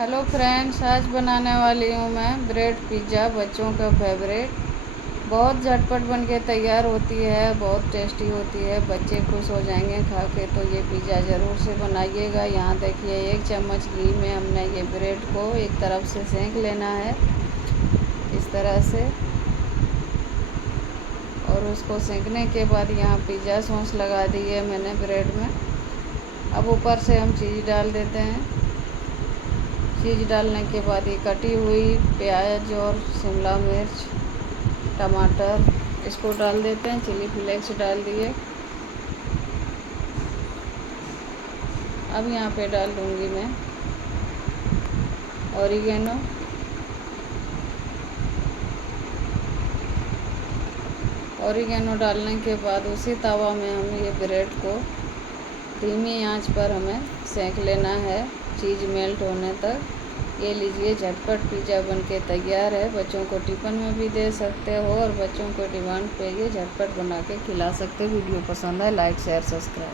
Hello friends, आज बनाने वाली हूँ मैं ब्रेड पिज़्ज़ा, बच्चों का फेवरेट। बहुत झटपट बन के तैयार होती है, बहुत टेस्टी होती है, बच्चे खुश हो जाएंगे खा के। तो ये पिज़्ज़ा ज़रूर से बनाइएगा। यहाँ देखिए 1 चम्मच घी में हमने ये ब्रेड को एक तरफ से सेंक लेना है इस तरह से। और उसको सेंकने के बाद यहाँ पिज़्ज़ा सॉस लगा दी है मैंने ब्रेड में। अब ऊपर से हम चीज़ डाल देते हैं। चीज़ डालने के बाद ये कटी हुई प्याज और शिमला मिर्च, टमाटर इसको डाल देते हैं। चिली फ्लेक्स डाल दिए। अब यहाँ पे डाल दूँगी मैं ऑरिगेनो। ऑरिगेनो डालने के बाद उसी तवा में हम ये ब्रेड को धीमी आंच पर हमें सेंक लेना है चीज़ मेल्ट होने तक। ये लीजिए, झटपट पिज़्ज़ा बनके तैयार है। बच्चों को टिफ़िन में भी दे सकते हो और बच्चों को डिमांड पे ये झटपट बना के खिला सकते हो। वीडियो पसंद है, लाइक शेयर सब्सक्राइब।